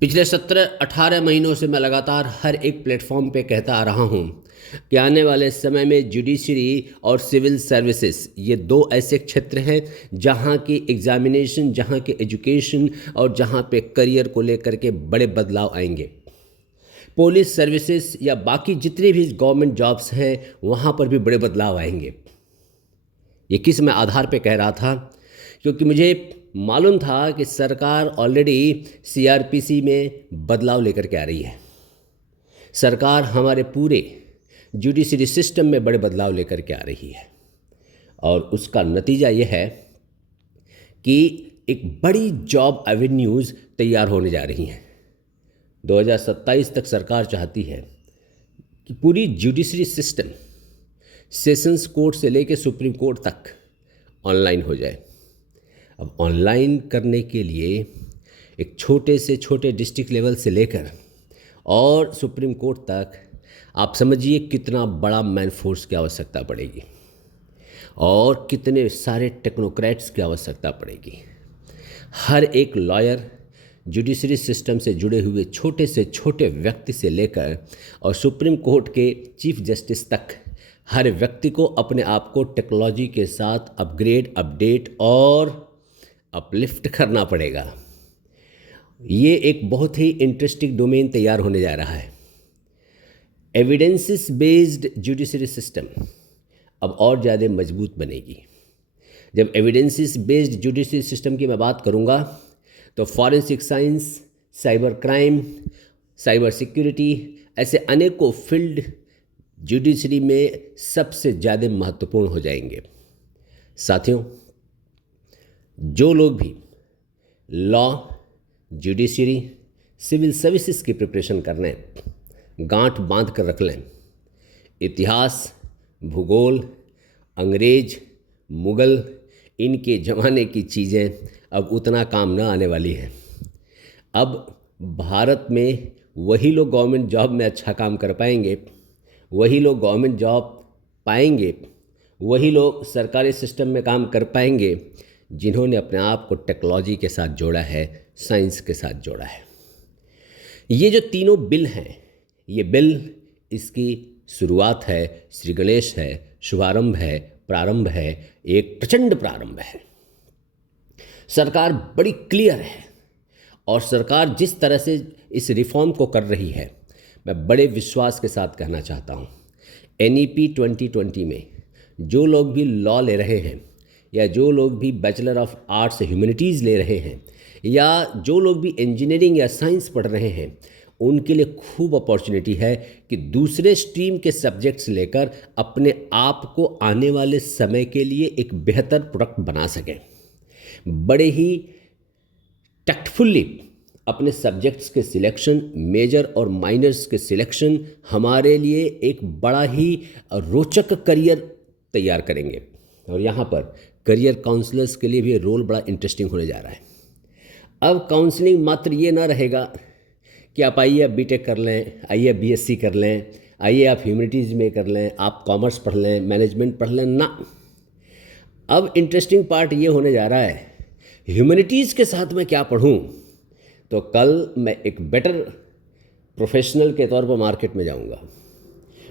पिछले 17-18 महीनों से मैं लगातार हर एक प्लेटफॉर्म पे कहता आ रहा हूँ कि आने वाले समय में जुडिशरी और सिविल सर्विसेज ये दो ऐसे क्षेत्र हैं जहाँ की एग्जामिनेशन, जहाँ के एजुकेशन और जहाँ पे करियर को लेकर के बड़े बदलाव आएंगे। पुलिस सर्विसेज या बाकी जितने भी गवर्नमेंट जॉब्स हैं वहाँ पर भी बड़े बदलाव आएंगे। ये किस मैं आधार पे कह रहा था, क्योंकि मुझे मालूम था कि सरकार ऑलरेडी सीआरपीसी में बदलाव लेकर के आ रही है। सरकार हमारे पूरे जुडिशरी सिस्टम में बड़े बदलाव लेकर के आ रही है और उसका नतीजा ये है कि एक बड़ी जॉब एवेन्यूज़ तैयार होने जा रही हैं। 2027 तक सरकार चाहती है कि पूरी जुडिशरी सिस्टम सेशंस कोर्ट से लेकर सुप्रीम कोर्ट तक ऑनलाइन हो जाए। अब ऑनलाइन करने के लिए एक छोटे से छोटे डिस्ट्रिक्ट लेवल से लेकर और सुप्रीम कोर्ट तक आप समझिए कितना बड़ा मैन फोर्स की आवश्यकता पड़ेगी और कितने सारे टेक्नोक्रेट्स की आवश्यकता पड़ेगी। हर एक लॉयर, जुडिशरी सिस्टम से जुड़े हुए छोटे से छोटे व्यक्ति से लेकर और सुप्रीम कोर्ट के चीफ जस्टिस तक हर व्यक्ति को अपने आप को टेक्नोलॉजी के साथ अपग्रेड, अपडेट और अपलिफ्ट करना पड़ेगा। ये एक बहुत ही इंटरेस्टिंग डोमेन तैयार होने जा रहा है। एविडेंसेस बेस्ड जुडिशरी सिस्टम अब और ज़्यादा मजबूत बनेगी। जब एविडेंसेस बेस्ड जुडिशरी सिस्टम की मैं बात करूँगा तो forensic science, cyber crime, cyber security ऐसे अनेकों फील्ड जुडिशरी में सबसे ज़्यादा महत्वपूर्ण हो जाएंगे। साथियों, जो लोग भी लॉ, जुडिशरी, सिविल सर्विसेज की प्रिपरेशन कर लें, गांठ बांध कर रख लें। इतिहास, भूगोल, अंग्रेज, मुग़ल, इनके ज़माने की चीज़ें अब उतना काम न आने वाली हैं। अब भारत में वही लोग गवर्नमेंट जॉब में अच्छा काम कर पाएंगे, वही लोग गवर्नमेंट जॉब पाएंगे, वही लोग सरकारी सिस्टम में काम कर पाएंगे जिन्होंने अपने आप को टेक्नोलॉजी के साथ जोड़ा है, साइंस के साथ जोड़ा है। ये जो तीनों बिल हैं, ये बिल इसकी शुरुआत है, श्री गणेश है, शुभारंभ है, प्रारंभ है, एक प्रचंड प्रारंभ है। सरकार बड़ी क्लियर है और सरकार जिस तरह से इस रिफॉर्म को कर रही है, मैं बड़े विश्वास के साथ कहना चाहता हूँ, NEP 2020 में जो लोग भी लॉ ले रहे हैं या जो लोग भी बैचलर ऑफ आर्ट्स ह्यूमैनिटीज़ ले रहे हैं या जो लोग भी इंजीनियरिंग या साइंस पढ़ रहे हैं, उनके लिए खूब अपॉर्चुनिटी है कि दूसरे स्ट्रीम के सब्जेक्ट्स लेकर अपने आप को आने वाले समय के लिए एक बेहतर प्रोडक्ट बना सकें। बड़े ही टैक्टफुल्ली अपने सब्जेक्ट्स के सिलेक्शन, मेजर और माइनर्स के सिलेक्शन हमारे लिए एक बड़ा ही रोचक करियर तैयार करेंगे। और यहाँ पर करियर काउंसलर्स के लिए भी रोल बड़ा इंटरेस्टिंग होने जा रहा है। अब काउंसलिंग मात्र ये ना रहेगा कि आप आइए आप बीटेक कर लें, आइए आप BSc कर लें, आइए आप ह्यूमैनिटीज़ में कर लें, आप कॉमर्स पढ़ लें, मैनेजमेंट पढ़ लें ना। अब इंटरेस्टिंग पार्ट ये होने जा रहा है, ह्यूमैनिटीज़ के साथ मैं क्या पढ़ूं, तो कल मैं एक बेटर प्रोफेशनल के तौर पर मार्केट में जाऊंगा।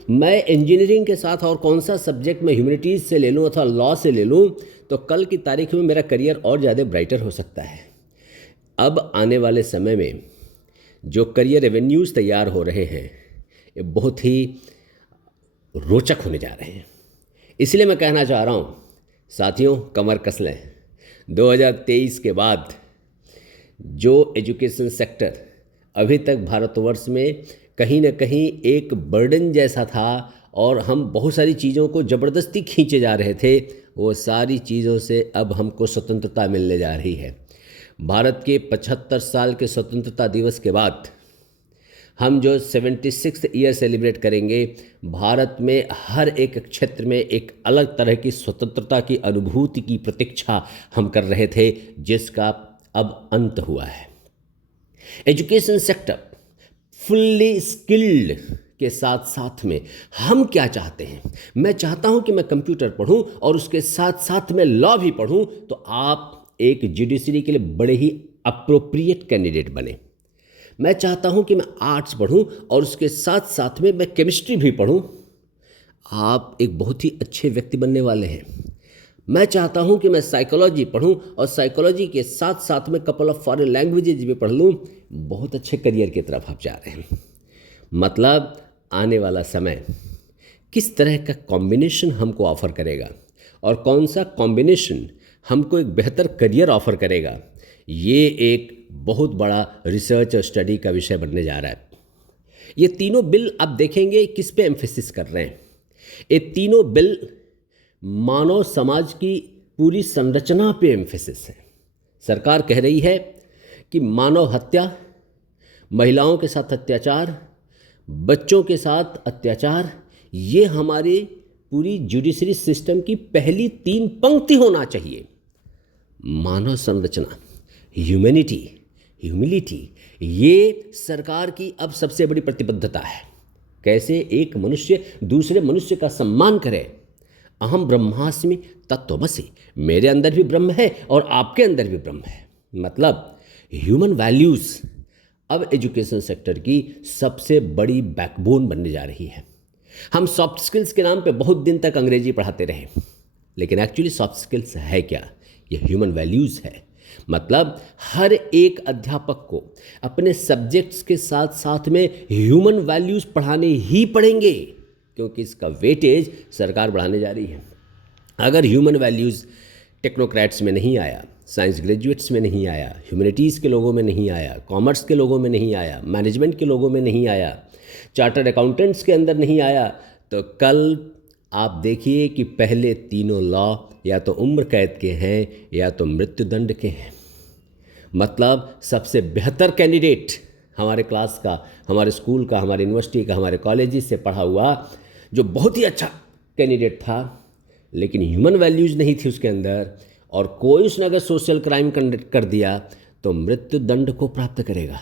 मैं इंजीनियरिंग के साथ और कौन सा सब्जेक्ट मैं ह्यूमैनिटीज़ से ले लूँ अथवा लॉ से ले लूँ, तो कल की तारीख में मेरा करियर और ज़्यादा ब्राइटर हो सकता है। अब आने वाले समय में जो करियर एवेन्यूज़ तैयार हो रहे हैं, ये बहुत ही रोचक होने जा रहे हैं। इसलिए मैं कहना चाह रहा हूँ, साथियों, कमर कस लें। 2023 के बाद जो एजुकेशन सेक्टर अभी तक भारतवर्ष में कहीं न कहीं एक बर्डन जैसा था और हम बहुत सारी चीज़ों को ज़बरदस्ती खींचे जा रहे थे, वो सारी चीज़ों से अब हमको स्वतंत्रता मिलने जा रही है। भारत के 75 साल के स्वतंत्रता दिवस के बाद हम जो 76th ईयर सेलिब्रेट करेंगे, भारत में हर एक क्षेत्र में एक अलग तरह की स्वतंत्रता की अनुभूति की प्रतीक्षा हम कर रहे थे, जिसका अब अंत हुआ है। एजुकेशन सेक्टर फुल्ली स्किल्ड के साथ साथ में हम क्या चाहते हैं? मैं चाहता हूं कि मैं कंप्यूटर पढ़ूं और उसके साथ साथ में लॉ भी पढ़ूं, तो आप एक जुडिशरी के लिए बड़े ही अप्रोप्रिएट कैंडिडेट बने। मैं चाहता हूँ कि मैं आर्ट्स पढूं और उसके साथ साथ में मैं केमिस्ट्री भी पढूं। आप एक बहुत ही अच्छे व्यक्ति बनने वाले हैं। मैं चाहता हूं कि मैं साइकोलॉजी पढूं और साइकोलॉजी के साथ साथ में कपल ऑफ फॉरेन लैंग्वेजेज भी पढ़ लूं। बहुत अच्छे करियर की तरफ आप जा रहे हैं। मतलब आने वाला समय किस तरह का कॉम्बिनेशन हमको ऑफ़र करेगा और कौन सा कॉम्बिनेशन हमको एक बेहतर करियर ऑफ़र करेगा, ये एक बहुत बड़ा रिसर्च और स्टडी का विषय बनने जा रहा है। ये तीनों बिल आप देखेंगे किस पे एम्फेसिस कर रहे हैं। ये तीनों बिल मानव समाज की पूरी संरचना पे एम्फेसिस है। सरकार कह रही है कि मानव हत्या, महिलाओं के साथ अत्याचार, बच्चों के साथ अत्याचार, ये हमारे पूरी जुडिशरी सिस्टम की पहली 3 पंक्ति होना चाहिए। मानव संरचना, ह्यूमैनिटी, ह्यूमिलिटी, ये सरकार की अब सबसे बड़ी प्रतिबद्धता है। कैसे एक मनुष्य दूसरे मनुष्य का सम्मान करे। अहम ब्रह्मास्मि तत्त्वमसि, मेरे अंदर भी ब्रह्म है और आपके अंदर भी ब्रह्म है। मतलब ह्यूमन वैल्यूज़ अब एजुकेशन सेक्टर की सबसे बड़ी बैकबोन बनने जा रही है। हम सॉफ्ट स्किल्स के नाम पे बहुत दिन तक अंग्रेजी पढ़ाते रहे, लेकिन एक्चुअली सॉफ्ट स्किल्स है क्या? ये ह्यूमन वैल्यूज़ है। मतलब हर एक अध्यापक को अपने सब्जेक्ट्स के साथ साथ में ह्यूमन वैल्यूज़ पढ़ाने ही पड़ेंगे, क्योंकि इसका वेटेज सरकार बढ़ाने जा रही है। अगर ह्यूमन वैल्यूज़ टेक्नोक्रेट्स में नहीं आया, साइंस ग्रेजुएट्स में नहीं आया, ह्यूमैनिटीज़ के लोगों में नहीं आया, कॉमर्स के लोगों में नहीं आया, मैनेजमेंट के लोगों में नहीं आया, चार्टर्ड अकाउंटेंट्स के अंदर नहीं आया, तो कल आप देखिए कि पहले तीनों लॉ या तो उम्र कैद के हैं या तो मृत्युदंड के हैं। मतलब सबसे बेहतर कैंडिडेट हमारे क्लास का, हमारे स्कूल का, हमारे यूनिवर्सिटी का, हमारे कॉलेज से पढ़ा हुआ जो बहुत ही अच्छा कैंडिडेट था, लेकिन ह्यूमन वैल्यूज़ नहीं थी उसके अंदर, और कोई उसने अगर सोशल क्राइम कर दिया तो मृत्युदंड को प्राप्त करेगा।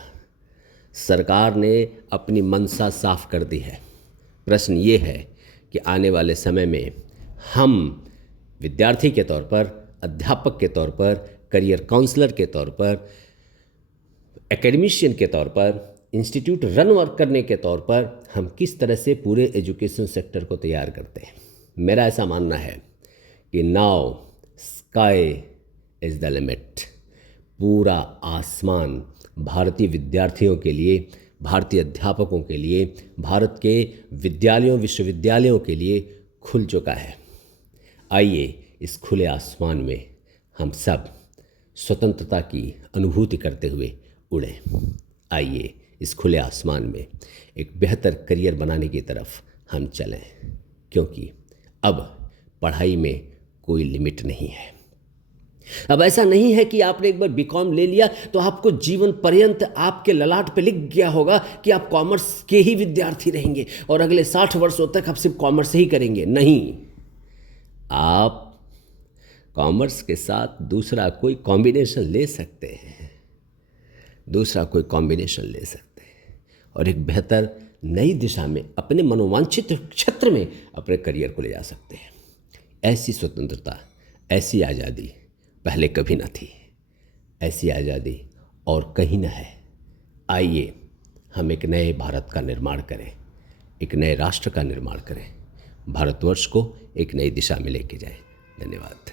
सरकार ने अपनी मंशा साफ कर दी है। प्रश्न ये है कि आने वाले समय में हम विद्यार्थी के तौर पर, अध्यापक के तौर पर, करियर काउंसलर के तौर पर, एकेडमिशियन के तौर पर, इंस्टीट्यूट रन वर्क करने के तौर पर हम किस तरह से पूरे एजुकेशन सेक्टर को तैयार करते हैं। मेरा ऐसा मानना है कि now sky is the limit. पूरा आसमान भारतीय विद्यार्थियों के लिए, भारतीय अध्यापकों के लिए, भारत के विद्यालयों, विश्वविद्यालयों के लिए खुल चुका है। आइए इस खुले आसमान में हम सब स्वतंत्रता की अनुभूति करते हुए उड़ें। आइए इस खुले आसमान में एक बेहतर करियर बनाने की तरफ हम चलें, क्योंकि अब पढ़ाई में कोई लिमिट नहीं है। अब ऐसा नहीं है कि आपने एक बार बीकॉम ले लिया तो आपको जीवन पर्यंत आपके ललाट पे लिख गया होगा कि आप कॉमर्स के ही विद्यार्थी रहेंगे और अगले 60 वर्षों तक आप सिर्फ कॉमर्स ही करेंगे। नहीं, आप कॉमर्स के साथ दूसरा कोई कॉम्बिनेशन ले सकते हैं, दूसरा कोई कॉम्बिनेशन ले सकते हैं और एक बेहतर नई दिशा में, अपने मनोवांछित क्षेत्र में अपने करियर को ले जा सकते हैं। ऐसी स्वतंत्रता, ऐसी आज़ादी पहले कभी न थी। ऐसी आज़ादी और कहीं न है। आइए हम एक नए भारत का निर्माण करें, एक नए राष्ट्र का निर्माण करें, भारतवर्ष को एक नई दिशा में लेके जाएं। धन्यवाद।